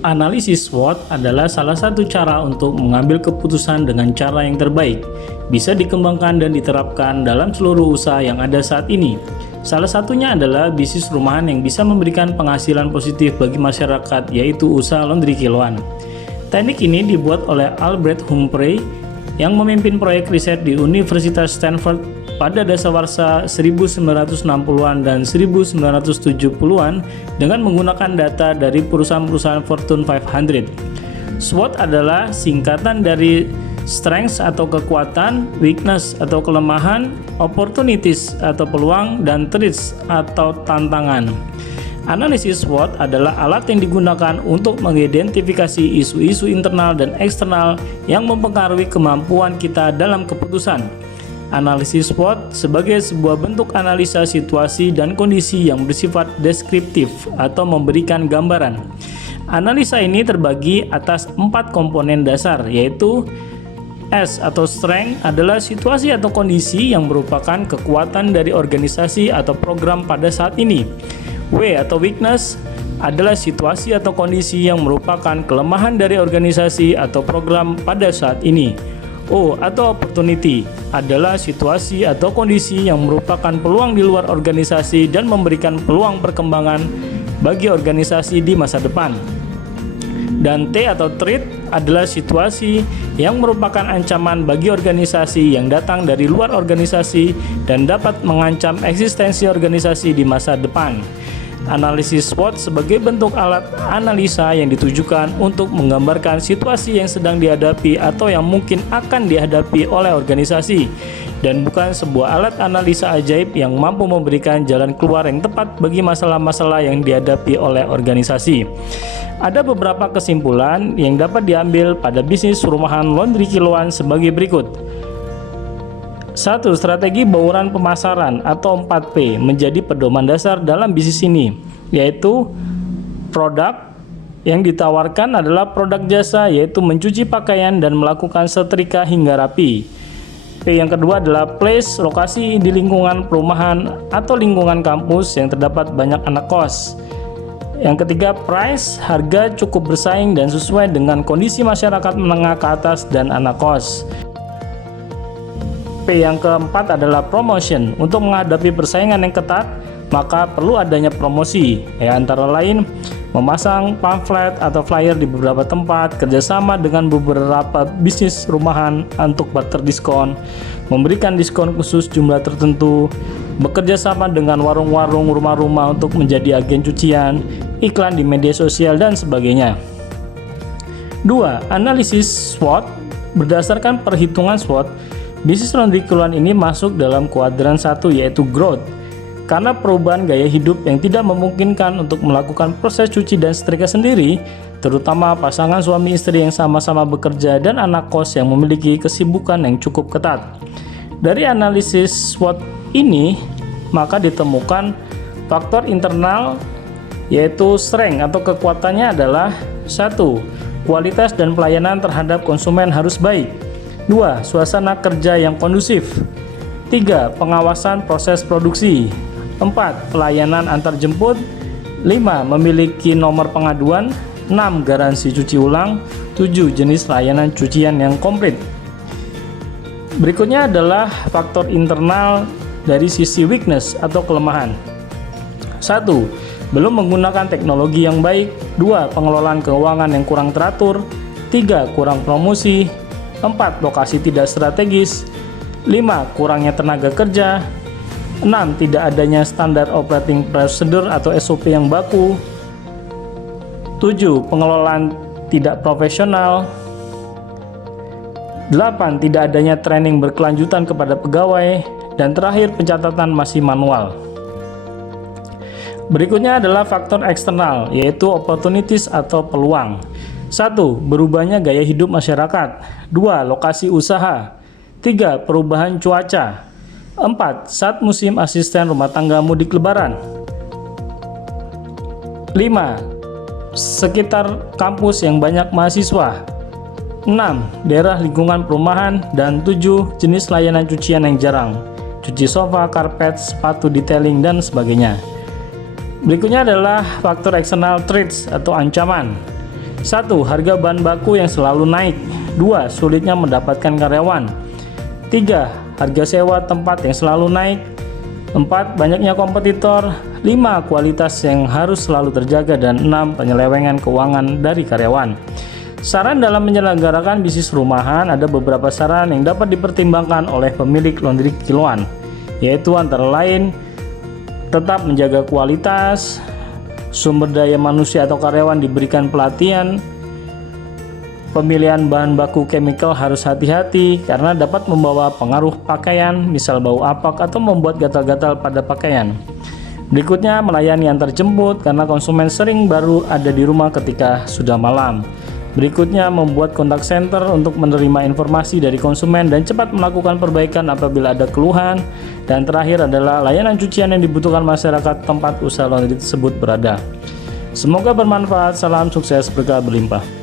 Analisis SWOT adalah salah satu cara untuk mengambil keputusan dengan cara yang terbaik. Bisa dikembangkan dan diterapkan dalam seluruh usaha yang ada saat ini. Salah satunya adalah bisnis rumahan yang bisa memberikan penghasilan positif bagi masyarakat, yaitu usaha laundry kiloan. Teknik ini dibuat oleh Albert Humphrey yang memimpin proyek riset di Universitas Stanford pada dasawarsa 1960-an dan 1970-an dengan menggunakan data dari perusahaan-perusahaan Fortune 500. SWOT adalah singkatan dari strengths atau kekuatan, weakness atau kelemahan, opportunities atau peluang, dan threats atau tantangan. Analisis SWOT adalah alat yang digunakan untuk mengidentifikasi isu-isu internal dan eksternal yang mempengaruhi kemampuan kita dalam keputusan. Analisis SWOT sebagai sebuah bentuk analisa situasi dan kondisi yang bersifat deskriptif atau memberikan gambaran. Analisa ini terbagi atas 4 komponen dasar, yaitu S atau strength adalah situasi atau kondisi yang merupakan kekuatan dari organisasi atau program pada saat ini. W atau weakness adalah situasi atau kondisi yang merupakan kelemahan dari organisasi atau program pada saat ini. O atau opportunity adalah situasi atau kondisi yang merupakan peluang di luar organisasi dan memberikan peluang perkembangan bagi organisasi di masa depan. Dan T atau threat adalah situasi yang merupakan ancaman bagi organisasi yang datang dari luar organisasi dan dapat mengancam eksistensi organisasi di masa depan. Analisis SWOT sebagai bentuk alat analisa yang ditujukan untuk menggambarkan situasi yang sedang dihadapi atau yang mungkin akan dihadapi oleh organisasi, dan bukan sebuah alat analisa ajaib yang mampu memberikan jalan keluar yang tepat bagi masalah-masalah yang dihadapi oleh organisasi. Ada beberapa kesimpulan yang dapat diambil pada bisnis rumahan laundry kiloan sebagai berikut. 1. Strategi bauran pemasaran atau 4P menjadi pedoman dasar dalam bisnis ini, yaitu produk yang ditawarkan adalah produk jasa, yaitu mencuci pakaian dan melakukan setrika hingga rapi. P yang kedua adalah place, lokasi di lingkungan perumahan atau lingkungan kampus yang terdapat banyak anak kos. Yang ketiga, price, harga cukup bersaing dan sesuai dengan kondisi masyarakat menengah ke atas dan anak kos. P yang keempat adalah promotion. Untuk menghadapi persaingan yang ketat, maka perlu adanya promosi, antara lain memasang pamflet atau flyer di beberapa tempat, kerjasama dengan beberapa bisnis rumahan untuk barter diskon, memberikan diskon khusus jumlah tertentu, bekerja sama dengan warung-warung rumah-rumah untuk menjadi agen cucian, iklan di media sosial, dan sebagainya. 2. Analisis SWOT. Berdasarkan perhitungan SWOT, bisnis laundry kiloan ini masuk dalam kuadran 1, yaitu growth. Karena perubahan gaya hidup yang tidak memungkinkan untuk melakukan proses cuci dan setrika sendiri, terutama pasangan suami istri yang sama-sama bekerja dan anak kos yang memiliki kesibukan yang cukup ketat. Dari analisis SWOT ini, maka ditemukan faktor internal, yaitu strength atau kekuatannya adalah 1. Kualitas dan pelayanan terhadap konsumen harus baik. 2. Suasana kerja yang kondusif. 3. Pengawasan proses produksi. 4. Pelayanan antar jemput. 5. Memiliki nomor pengaduan. 6. Garansi cuci ulang. 7. Jenis layanan cucian yang komplit. Berikutnya adalah faktor internal dari sisi weakness atau kelemahan. 1. Belum menggunakan teknologi yang baik. 2. Pengelolaan keuangan yang kurang teratur. 3. Kurang promosi. 4. Lokasi tidak strategis. 5. Kurangnya tenaga kerja. 6. Tidak adanya standar operating procedure atau SOP yang baku. 7. Pengelolaan tidak profesional. 8. Tidak adanya training berkelanjutan kepada pegawai. Dan terakhir, pencatatan masih manual. Berikutnya adalah faktor eksternal, yaitu opportunities atau peluang. 1. Berubahnya gaya hidup masyarakat. 2. Lokasi usaha. 3. Perubahan cuaca. 4. Saat musim asisten rumah tangga mudik lebaran. 5. Sekitar kampus yang banyak mahasiswa. 6. Daerah lingkungan perumahan. Dan 7. Jenis layanan cucian yang jarang. Cuci sofa, karpet, sepatu detailing, dan sebagainya. Berikutnya adalah faktor eksternal threats atau ancaman. 1. Harga bahan baku yang selalu naik. 2. Sulitnya mendapatkan karyawan. 3. Harga sewa tempat yang selalu naik. 4. Banyaknya kompetitor. 5. Kualitas yang harus selalu terjaga. Dan 6. Penyelewengan keuangan dari karyawan. Saran dalam menyelenggarakan bisnis rumahan, ada beberapa saran yang dapat dipertimbangkan oleh pemilik laundry kiloan, yaitu antara lain tetap menjaga kualitas, sumber daya manusia atau karyawan diberikan pelatihan, pemilihan bahan baku chemical harus hati-hati karena dapat membawa pengaruh pakaian, misal bau apak atau membuat gatal-gatal pada pakaian. Berikutnya, melayani antar jemput karena konsumen sering baru ada di rumah ketika sudah malam. Berikutnya, membuat kontak center untuk menerima informasi dari konsumen dan cepat melakukan perbaikan apabila ada keluhan. Dan terakhir adalah layanan cucian yang dibutuhkan masyarakat tempat usaha laundry tersebut berada. Semoga bermanfaat. Salam sukses berkah berlimpah.